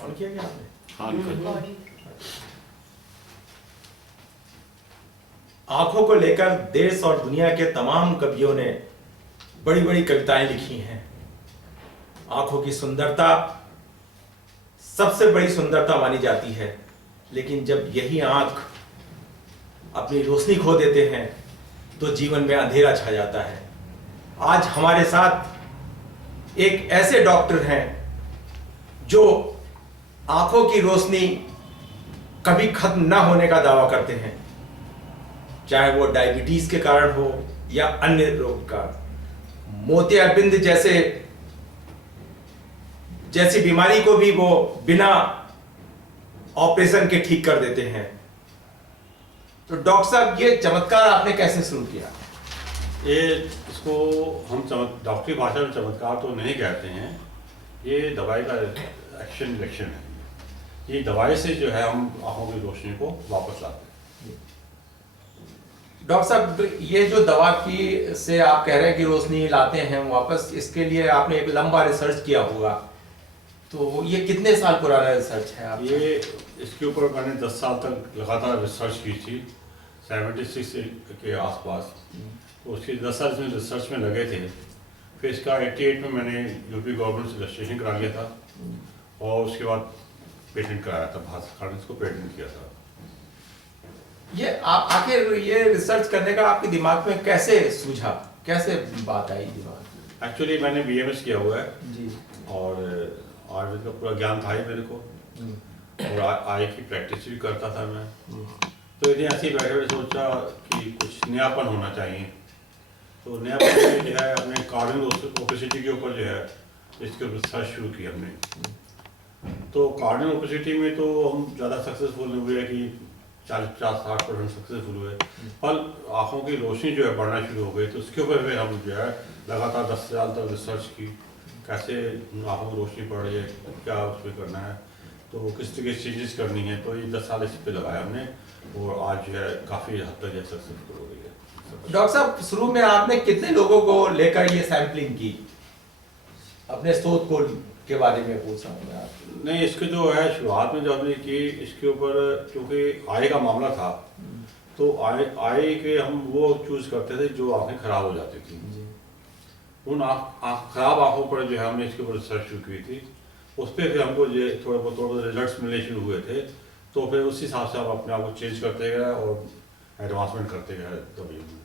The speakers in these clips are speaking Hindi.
ऑन किया क्या आपने? आंखों को लेकर देश और दुनिया के तमाम कवियों ने बड़ी बड़ी कविताएं लिखी हैं। आंखों की सुंदरता सबसे बड़ी सुंदरता मानी जाती है, लेकिन जब यही आंख अपनी रोशनी खो देते हैं तो जीवन में अंधेरा छा जाता है। आज हमारे साथ एक ऐसे डॉक्टर हैं जो आंखों की रोशनी कभी खत्म ना होने का दावा करते हैं, चाहे वो डायबिटीज के कारण हो या अन्य रोग का। मोतियाबिंद जैसी बीमारी को भी वो बिना ऑपरेशन के ठीक कर देते हैं। तो डॉक्टर साहब, ये चमत्कार आपने कैसे शुरू किया? इसको हम डॉक्टरी भाषा में चमत्कार तो नहीं कहते हैं, ये दवाई का एक्शन रिएक्शन है। ये दवाई से जो है हम आंखों की रोशनी को वापस लाते हैं। डॉक्टर साहब, ये जो दवा की से आप कह रहे हैं कि रोशनी लाते हैं वापस, इसके लिए आपने एक लंबा रिसर्च किया होगा, तो ये कितने साल पुराना रिसर्च है आपका? ये इसके ऊपर मैंने 10 साल तक लगातार रिसर्च की थी, 76 के आसपास। तो उसके 10 साल में रिसर्च में लगे थे। फिर इसका 88 में मैंने यूपी गवर्नमेंट से रजिस्ट्रेशन करा लिया था और उसके बाद पेटेंट कराया था, भारत सरकार ने इसको पेटेंट किया था। ये आप आखिर ये रिसर्च करने का आपके दिमाग में कैसे सूझा, कैसे बात आई दिमाग? एक्चुअली मैंने BMS किया हुआ है जी, और आयुर्वेद का पूरा ज्ञान था ही मेरे को, और आई की प्रैक्टिस भी करता था मैं। तो इतने ऐसे ही बैठे बैठे सोचा कि कुछ नयापन होना चाहिए। तो नयापन में जो है अपने कार्डियक ओपेसिटी के ऊपर जो है इसके ऊपर रिसर्च शुरू की हमने। तो कार्डियक ओपेसिटी में तो हम ज़्यादा सक्सेसफुल हुए कि 40-50-60% सक्सेसफुल हुए, पर आँखों की रोशनी जो है बढ़ना शुरू हो गई। तो उसके ऊपर फिर हम जो है लगातार 10 साल तक रिसर्च की, कैसे आँखों की रोशनी बढ़ रही है, क्या उसमें करना है, तो किस तरह की चेंजेस करनी है। तो ये 10 साल इस पे लगाया हमने और आज जो है काफ़ी हद तक ये सक्सेसफुल हो गई है। डॉक्टर साहब, शुरू में आपने कितने लोगों को लेकर ये सैंपलिंग की? अपने शोध को के बारे में पूछ रहा हूँ मैं आपसे। नहीं, इसके जो है शुरुआत में जो हमने की, इसके ऊपर क्योंकि आय का मामला था, तो आय के हम वो चूज करते थे जो आँखें खराब हो जाती थी। उन खराब आँखों पर जो है हमने इसके ऊपर रिसर्च शुरू की थी। उस पर फिर हमको जो थोड़े बहुत रिजल्ट्स मिलने शुरू हुए थे। तो फिर उस हिसाब से हम अपने आप को चेंज करते गए और एडवांसमेंट करते गए दवाइयों में।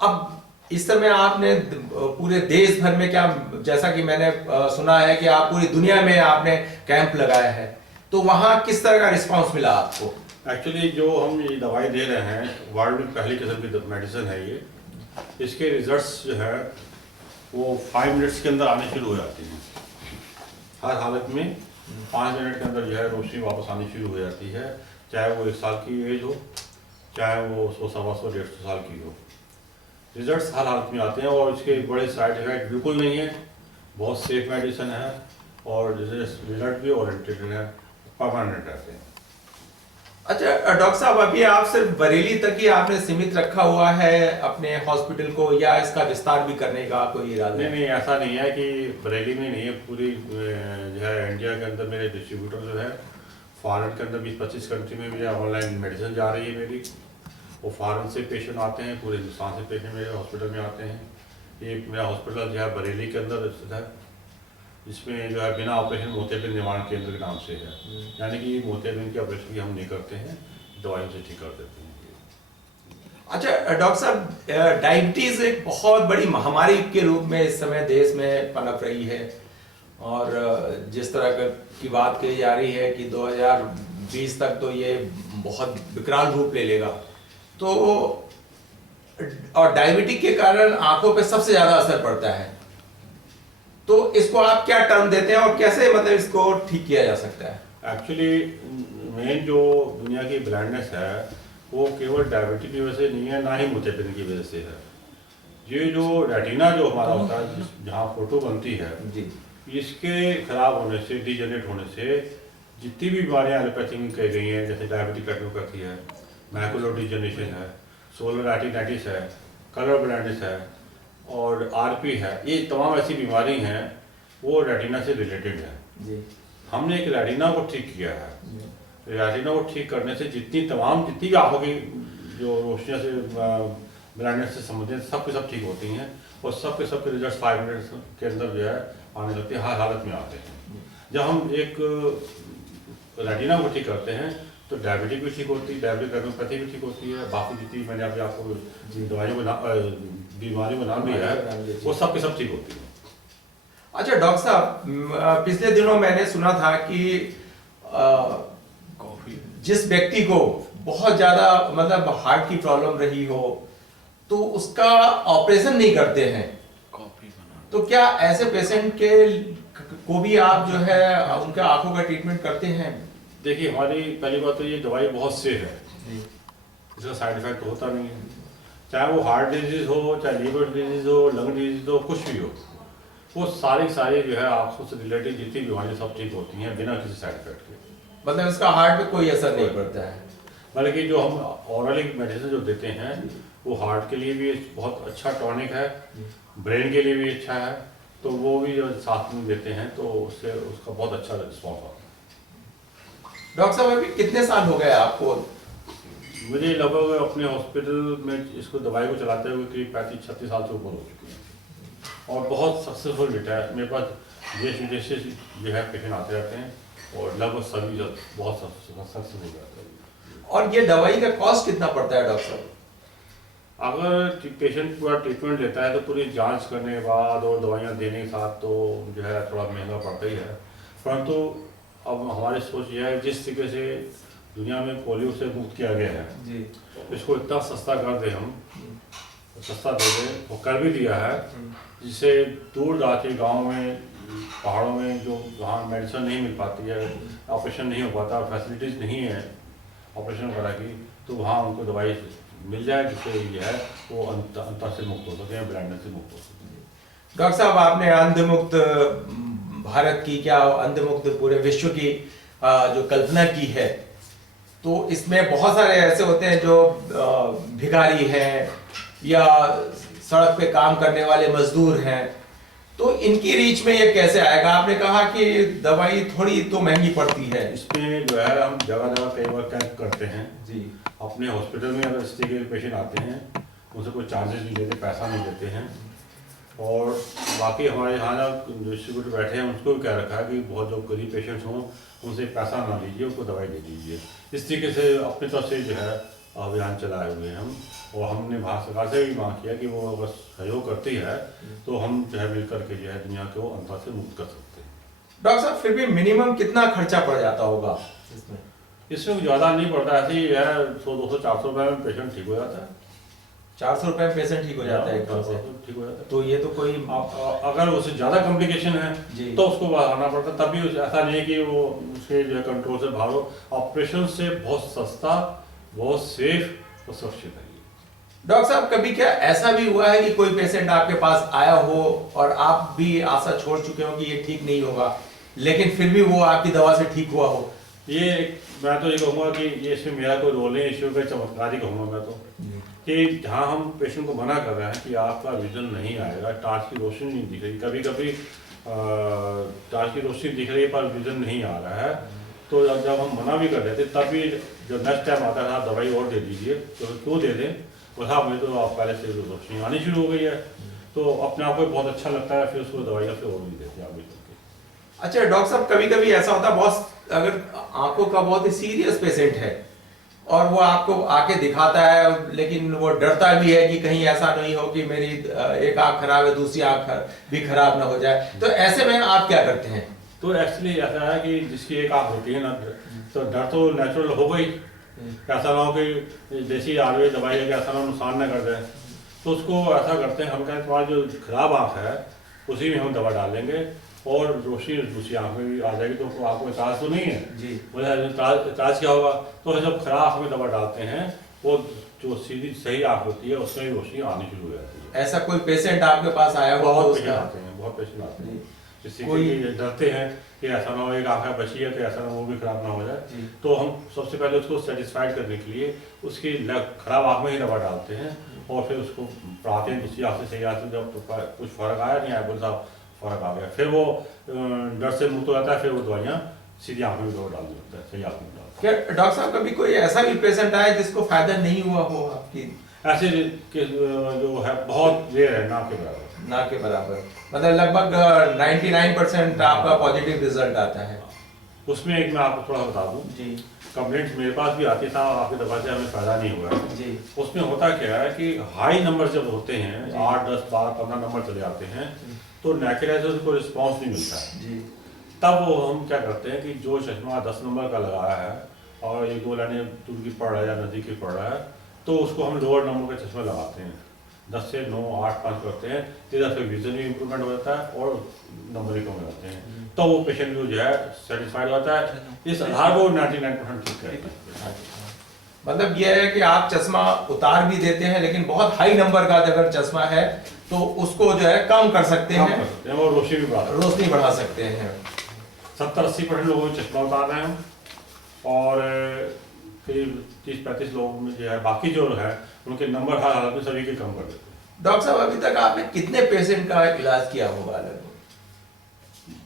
अब इस समय आपने पूरे देश भर में, क्या जैसा कि मैंने सुना है कि आप पूरी दुनिया में आपने कैंप लगाया है, तो वहाँ किस तरह का रिस्पांस मिला आपको? एक्चुअली जो हम ये दवाई दे रहे हैं, वर्ल्ड में पहली किस्म की मेडिसिन है ये। इसके रिजल्ट्स जो है वो 5 मिनट्स के अंदर आने शुरू हो जाती हैं। हर हालत में 5 मिनट के अंदर जो है रोशनी वापस आनी शुरू हो जाती है, चाहे वो 1 साल की एज हो, चाहे वो 100-150 साल की हो। रिजल्ट्स हर हालत में आते हैं और इसके बड़े साइड इफेक्ट बिल्कुल नहीं है, बहुत सेफ मेडिसिन है और रिजल्ट भी ओरिएंटेड है, परमानेंट रहते हैं। अच्छा डॉक्टर साहब, अभी आप सिर्फ बरेली तक ही आपने सीमित रखा हुआ है अपने हॉस्पिटल को, या इसका विस्तार भी करने का कोई इरादा? नहीं, ऐसा नहीं है कि बरेली में नहीं है, पूरी जो है इंडिया के अंदर मेरे डिस्ट्रीब्यूटर जो है, फॉरेन के अंदर 20-25 कंट्री में भी ऑनलाइन मेडिसिन जा रही है मेरी। वो फॉरेन से पेशेंट आते हैं, पूरे हिंदुस्तान से पेशेंट मेरे हॉस्पिटल में आते हैं। ये मेरा हॉस्पिटल जो है बरेली के अंदर स्थित है, जिसमें जो है बिना ऑपरेशन मोतियाबिंद निवारण केंद्र के नाम से है। यानी कि मोतियाबिंद के ऑपरेशन की हम नहीं करते हैं, दवाइयों से ठीक कर देते हैं। अच्छा डॉक्टर साहब, डायबिटीज एक बहुत बड़ी महामारी के रूप में इस समय देश में पनप रही है, और जिस तरह की बात कही जा रही है कि 2020 तक तो ये बहुत विकराल रूप ले लेगा। तो और डायबिटीज के कारण आंखों पे सबसे ज्यादा असर पड़ता है, तो इसको आप क्या टर्म देते हैं और कैसे मतलब इसको ठीक किया जा सकता है? एक्चुअली मेन जो दुनिया की ब्लाइंडनेस है वो केवल डायबिटीज की वजह से नहीं है, ना ही मोतियाबिंद की वजह से है। ये जो रेटिना जो हमारा होता है, जहाँ फोटो बनती है जी, इसके खराब होने से, डिजेनरेट होने से जितनी भी बीमारियाँ एलोपैथी में कही गई हैं, जैसे डायबिटिक रेटिनोपैथी है, मैकुलर डिजेनरेशन है, सोलर रेटिनाइटिस है, कलर ब्लाइंडनेस है और RP है, ये तमाम ऐसी बीमारी हैं वो रेटिना से रिलेटेड है जी। हमने एक रेटिना को ठीक किया है। रेटिना को ठीक करने से जितनी भी आंखों की जो रोशनियाँ से ब्लाइंडनेस से संबंधित सब ठीक होती हैं, और सब के रिजल्ट 5 मिनट्स के अंदर जो है आने लगते हैं, हर हालत में आते हैं। जब हम एक रेटिना को ठीक करते हैं तो डायबिटीज भी ठीक होती है, डायबिटिक रेटिनोपैथी भी ठीक होती है, बाकी जितनी मैंने अभी आपको दवाइयों को बीमारियों का नाम दिया है वो सब ठीक होती है। अच्छा डॉक्टर साहब, पिछले दिनों मैंने सुना था कि जिस व्यक्ति को बहुत ज्यादा मतलब हार्ट की प्रॉब्लम रही हो तो उसका ऑपरेशन नहीं करते हैं, तो क्या ऐसे पेशेंट के को भी आप जो है उनका आंखों का ट्रीटमेंट करते हैं? देखिए, हमारी पहली बात तो ये दवाई बहुत सेफ है, इसका साइड इफेक्ट होता नहीं है, चाहे वो हार्ट डिजीज हो, चाहे लीवर डिजीज हो, लंग डिजीज हो, कुछ भी हो, वो सारी जो है आंखों से रिलेटेड जितनी बीमारियाँ सब ठीक होती हैं बिना किसी साइड इफेक्ट के। मतलब इसका हार्ट पे कोई असर नहीं पड़ता है? बल्कि जो हम ऑरली मेडिसिन जो देते हैं वो हार्ट के लिए भी बहुत अच्छा टॉनिक है, ब्रेन के लिए भी अच्छा है, तो वो भी जो साथ में देते हैं तो उससे उसका बहुत अच्छा रिस्पॉन्स आता है। डॉक्टर साहब, अभी कितने साल हो गए आपको? मुझे लगभग अपने हॉस्पिटल में इसको दवाई को चलाते हुए करीब 35-36 साल से ऊपर हो चुके हैं, और बहुत सक्सेसफुल बेटा है। मेरे पास देश विदेश से जो है पेशेंट आते रहते हैं, और लगभग सभी जो बहुत सक्सेसफुल रहते हैं। और ये दवाई का कॉस्ट कितना पड़ता है डॉक्टर साहब? अगर पेशेंट पूरा ट्रीटमेंट लेता है तो पूरी जांच करने के बाद और दवाइयाँ देने के साथ तो जो है थोड़ा महंगा पड़ता ही है, परंतु अब हमारी सोच यह है जिस तरीके से दुनिया में पोलियो से मुक्त किया गया है जी, इसको इतना सस्ता कर दें, हम सस्ता दे दें, वो कर भी दिया है, जिससे दूर जाके गाँव में पहाड़ों में जो वहाँ मेडिसिन नहीं मिल पाती है, ऑपरेशन नहीं हो पाता, फैसिलिटीज़ नहीं है ऑपरेशन वगैरह की, तो वहाँ उनको दवाई मिल जाए जिससे ये है वो अंतर से मुक्त हो सके, ब्लाइंडनेस से मुक्त हो सके। डॉक्टर साहब, आपने अंधमुक्त भारत की, क्या अंधमुक्त पूरे विश्व की जो कल्पना की है, तो इसमें बहुत सारे ऐसे होते हैं जो भिखारी हैं या सड़क पे काम करने वाले मजदूर हैं, तो इनकी रीच में ये कैसे आएगा? आपने कहा कि दवाई थोड़ी तो महंगी पड़ती है। इसमें जो है हम जगह जगह कई बार कैंप करते हैं जी, अपने हॉस्पिटल में। अगर इस तरीके के पेशेंट आते हैं उनसे कोई चार्जेस नहीं लेते, पैसा नहीं देते हैं, और बाकी हमारे यहाँ जो डिस्ट्रीब्यूटर बैठे हैं उसको भी कह रखा है कि बहुत जो गरीब पेशेंट्स हों उनसे पैसा ना लीजिए, उनको दवाई दे दीजिए। इस तरीके से अपनी तरफ से जो है अभियान चलाए हुए हैं हम, और हमने भारत सरकार से भी मांग किया कि वो अगर सहयोग करती है तो हम जो है मिल करके जो है दुनिया को अंतर से मुक्त कर सकते हैं। डॉक्टर साहब, फिर भी मिनिमम कितना खर्चा पड़ जाता होगा इसमें? इसमें ज़्यादा नहीं पड़ता, ऐसे ही है 100-200-400 रुपये में पेशेंट ठीक हो जाता है। 400 रुपये में पेशेंट ठीक हो जाता है एकदम से? ठीक हो जाता है। तो ये तो कोई अगर उससे ज़्यादा कॉम्प्लिकेशन है जी, तो उसको बढ़ाना पड़ता है, तभी ऐसा नहीं है कि वो उसके जो है कंट्रोल से बाहर हो। ऑपरेशन से बहुत सस्ता, बहुत सेफ और सुरक्षित है। डॉक्टर साहब, कभी क्या ऐसा भी हुआ है कि कोई पेशेंट आपके पास आया हो और आप भी आशा छोड़ चुके हो कि ये ठीक नहीं होगा, लेकिन फिर भी वो आपकी दवा से ठीक हुआ हो? ये मैं तो ये कहूँगा कि ये इसमें मेरा कोई रोल नहीं, इसमें कोई चमत्कार ही कहूँगा मैं तो, कि जहाँ हम पेशेंट को मना कर रहे हैं कि आपका विजन नहीं आएगा, टार्च की रोशनी नहीं दिख रही, कभी कभी टार्च की रोशनी दिख रही है पर विजन नहीं आ रहा है, तो जब हम मना भी कर देते तब भी जब नेक्स्ट टाइम आता है आप दवाई और दे दीजिए, तो क्यों दे दें, और हाँ मुझे तो आप पहले से रोशनी आनी शुरू हो गई है, तो अपने आप को बहुत अच्छा लगता है, फिर उसको दवाइयाँ फिर और भी देते हैं आगे चल के। अच्छा डॉक्टर साहब, कभी कभी ऐसा होता है, बहुत अगर आंखों का बहुत ही सीरियस पेशेंट है और वो आपको आके दिखाता है, लेकिन वो डरता भी है कि कहीं ऐसा नहीं हो कि मेरी एक आंख खराब है, दूसरी आंख भी खराब ना हो जाए, तो ऐसे में आप क्या करते हैं? तो एक्चुअली ऐसा है कि जिसकी एक आंख होती है ना, तो डर तो नेचुरल हो गई, ऐसा ना हो कि देसी आयुर्वेद दवाई है कि ऐसा ना नुकसान ना कर दे, तो उसको ऐसा करते हैं हम कहते हैं तुम्हारी जो खराब आंख है उसी में हम दवा डाल देंगे और रोशनी दूसरी आंख में भी आ जाएगी, तो आपको एहसास तो नहीं है जी, बोले एहसास क्या होगा, तो जब खराब आंख में दवा डालते हैं वो जो सीधी सही आंख होती है उसमें भी रोशनी आनी शुरू हो जाती है। ऐसा कोई पेशेंट आपके पास आया हुआ? बहुत पेशेंट आते हैं, बहुत पेशेंट आते हैं, जिससे कोई डरते हैं कि ऐसा ना हो एक आंख बची है तो ऐसा ना वो भी खराब ना हो जाए, तो हम सबसे पहले उसको सेटिस्फाइड करने के लिए उसकी खराब आंख में ही दवा डालते हैं और फिर उसको पढ़ाते हैं दूसरी आंख से सही आंख से, जब कुछ फर्क आया नहीं आया, बोले साहब फर्क आ गया, फिर वो डर से मुक्त हो जाता है, फिर वो दवाइयाँ सीधी आँख में दवा डाल देता है, सही आँख में डालता क्या डॉक्टर साहब कभी कोई ऐसा भी पेशेंट आया जिसको फायदा नहीं हुआ हो आपकी? है। ऐसे के जो है बहुत रेयर है, ना के बराबर। ना के बराबर, मतलब लगभग 99% आपका पॉजिटिव रिजल्ट आता है। उसमें एक मैं आपको थोड़ा बता दूँ जी कंप्लेंट्स मेरे पास भी आती था, आपकी दवा से हमें फ़ायदा नहीं हुआ है। जी उसमें होता क्या है कि हाई नंबर जब होते हैं, जी। 8, 10, 12, 15 नंबर चले आते हैं, तो नेक्रोलाइजर को रिस्पॉन्स नहीं मिलता है। जी तब वो हम क्या करते हैं कि जो चश्मा 10 नंबर का लगाया है और 1-2 लाइनें दूर की पड़ रहा है या नज़दीक की पड़ रहा है, तो उसको हम लोअर नंबर का चश्मा लगाते हैं, 10 से 9, 8, 5 करते हैं। इधर से विजन भी इम्प्रूवमेंट हो जाता है और नंबर भी कम हो जाते हैं, तो वो पेशेंट जो है सेटिस्फाइड होता है। इस आधार को 99% ठीक करता है। मतलब ये है कि आप चश्मा उतार भी देते हैं, लेकिन बहुत हाई नंबर का अगर चश्मा है तो उसको जो है कम कर सकते काम हैं, कर सकते हैं और रोशनी भी बढ़ा सकते हैं। रोशनी बढ़ा सकते हैं। 70-80% लोगों में चश्मा उतार रहे हैं हम, और करीब 30-35 लोगों में जो है बाकी जो है उनके नंबर हर हालत में सभी के कम कर देते हैं। डॉक्टर साहब अभी तक आपने कितने पेशेंट का इलाज किया होगा लगभग?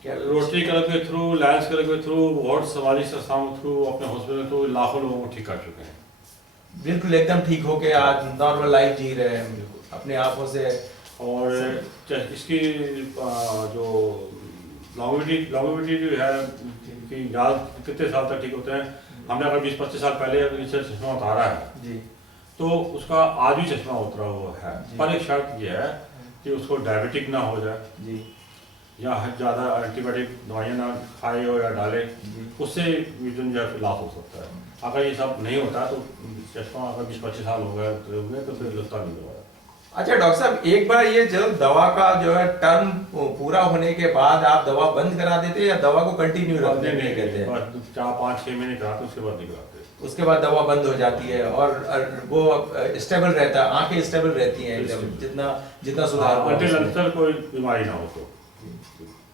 क्या रोटरी क्लब के थ्रू, लायंस क्लब के थ्रू, बहुत सामाजिक संस्थाओं के थ्रू, अपने हॉस्पिटल के थ्रू लाखों लोगों को ठीक कर चुके हैं। बिल्कुल एकदम ठीक होके आज नॉर्मल लाइफ जी रहे हैं अपने आंखों से। और इसकी जो लॉन्गेविटी जो है कि याद कितने साल तक ठीक होते हैं, हमने अगर 20-25 साल पहले अगर इसे चश्मा उतारा है जी तो उसका आज भी चश्मा उतरा हुआ है, जी। पर एक शर्त यह है कि उसको डायबिटिक ना हो जाए जी या ज़्यादा एंटीबायोटिक दवाइयाँ ना खाए हो या डाले, जी उससे विजन जो है लॉस हो सकता है। अगर ये सब नहीं होता तो चश्मा अगर 20-25 साल हो गए तो फिर लगता नहीं होगा। अच्छा डॉक्टर साहब, एक बार ये जब दवा का जो है टर्म पूरा होने के बाद आप दवा बंद करा देते हैं या दवा को कंटिन्यू रखने नहीं नहीं कहते हैं? बस 4-5-6 महीने कराते उसके बाद नहीं कराते। उसके बाद दवा बंद हो जाती है और वो स्टेबल रहता है, आंखें स्टेबल रहती हैं एकदम, जितना जितना सुधार हुआ अंटिल उसमें। अंतर कोई बीमारी ना हो तो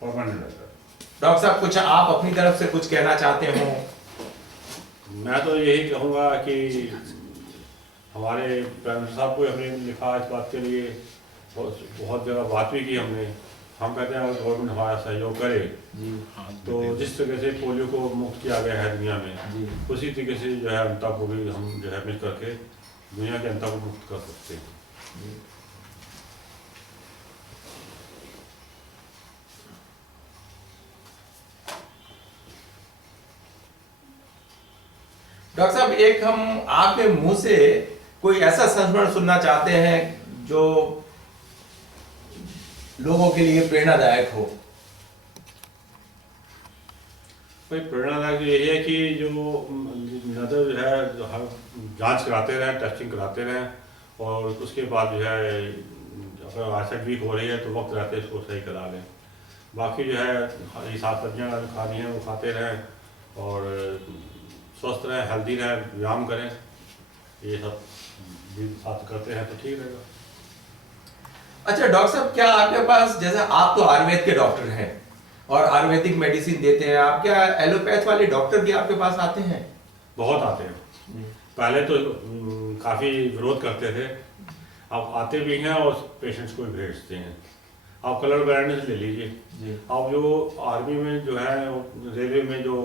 परमानेंट रहता है। डॉक्टर साहब कुछ आप अपनी तरफ से कुछ कहना चाहते हो? मैं तो यही कहूँगा कि हमारे प्राइम मिनिस्टर साहब को हमने लिखा इस बात के लिए, बहुत जगह बात भी की हमने। हम कहते हैं अगर गवर्नमेंट हमारा सहयोग करे जी तो जिस तरह से पोलियो को मुक्त किया गया है दुनिया में, जी उसी तरीके से जो है अंता को भी हम जो है मिल करके दुनिया के अंता को मुक्त कर सकते हैं। जी। डॉक्टर साहब एक हम आपके मुंह से कोई ऐसा संस्मरण सुनना चाहते हैं जो लोगों के लिए प्रेरणादायक हो। भाई प्रेरणादायक यही है कि जो नजर जो है जो हर जांच कराते रहें, टेस्टिंग कराते रहें, और उसके बाद जो है अगर आइसाइट वीक हो रही है तो वक्त रहते इसको सही करा लें। बाकी जो है हरी साग सब्जियाँ खानी है वो खाते रहें और स्वस्थ रहें, हेल्दी रहें, व्यायाम करें, ये सब भी साथ करते हैं तो ठीक रहेगा। अच्छा डॉक्टर साहब, क्या आपके पास, जैसे आप तो आयुर्वेद के डॉक्टर हैं और आयुर्वेदिक मेडिसिन देते हैं आप, क्या एलोपैथ वाले डॉक्टर भी आपके पास आते हैं? बहुत आते हैं। पहले तो काफ़ी विरोध करते थे, अब आते भी हैं और पेशेंट्स को भी भेजते हैं। आप कलर ब्लाइंडनेस ले लीजिए, आप जो आर्मी में जो है रेलवे में जो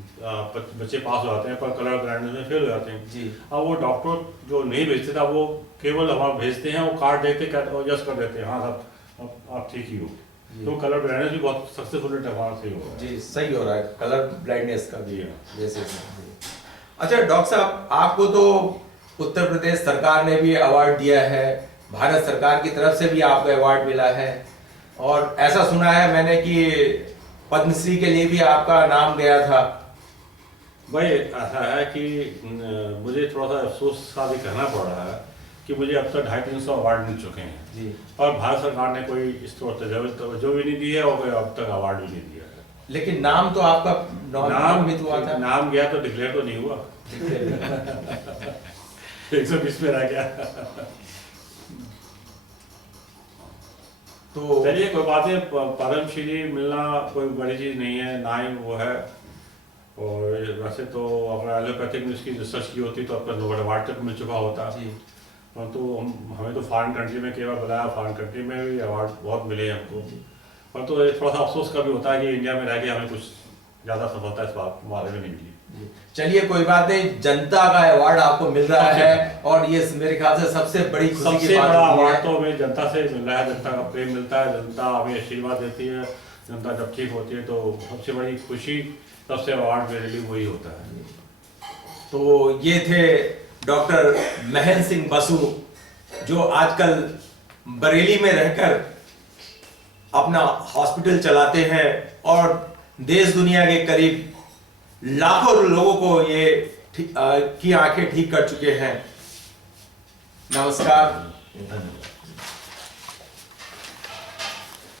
बच्चे पास हो जाते हैं पर कलर ब्लाइंडनेस में फेल हो जाते हैं जी। अब वो डॉक्टर जो नहीं भेजते था वो केवल हमारा भेजते हैं, वो कार्ड देखते कहते और यस कर देते हैं, हाँ साहब आप ठीक ही हो। तो कलर ब्लाइंडनेस भी बहुत सक्सेसफुल हमारा सही हो रहा है। जी सही हो रहा है कलर ब्लाइंडनेस का भी जी हाँ। जैसे। अच्छा डॉक्टर साहब, आपको तो उत्तर प्रदेश सरकार ने भी अवार्ड दिया है, भारत सरकार की तरफ से भी आपको अवार्ड मिला है, और ऐसा सुना है मैंने कि पद्मश्री के लिए भी आपका नाम गया था। भाई ऐसा है कि मुझे थोड़ा सा अफसोस सा भी कहना पड़ रहा है कि मुझे अब तक 250-300 अवार्ड मिल चुके हैं जी। और भारत सरकार ने कोई इस तरह तवज्जो भी नहीं दी है और कोई अब तक अवार्ड भी नहीं दिया है। लेकिन नाम तो आपका नामित हुआ था। नाम गया तो डिक्लेयर तो नहीं हुआ 120 में रह गया। तो चलिए कोई बात नहीं, पद्मश्री मिलना कोई बड़ी चीज़ नहीं है, ना ही वो है। और वैसे तो अगर एलोपैथिक में इसकी रिसर्च की होती तो आपका नोबेल अवार्ड तक मिल चुका होता। परंतु हमें तो फॉरेन कंट्री में केवल बुलाया, फॉरेन कंट्री में भी अवार्ड बहुत मिले हमको। परंतु ये थोड़ा सा अफसोस का भी होता है कि इंडिया में रह के हमें कुछ ज़्यादा सफलता इस बात मामले में नहीं मिली। चलिए कोई बात नहीं, जनता का अवार्ड आपको मिल रहा है और ये मेरे ख्याल से सबसे बड़ी खुशी की सबसे बात बड़ा होती है। अवार्ड तो हमें जनता से मिल रहा है, जनता का प्रेम मिलता है, जनता हमें आशीर्वाद देती है, जनता जब ठीक होती है तो सबसे बड़ी खुशी, सबसे अवार्ड मेरे लिए वही होता है। तो ये थे डॉक्टर महेंद्र सिंह बसु, जो आजकल बरेली में रहकर अपना हॉस्पिटल चलाते हैं और देश दुनिया के करीब लाखों लोगों को ये की आंखें ठीक कर चुके हैं। नमस्कार। धन्यवाद।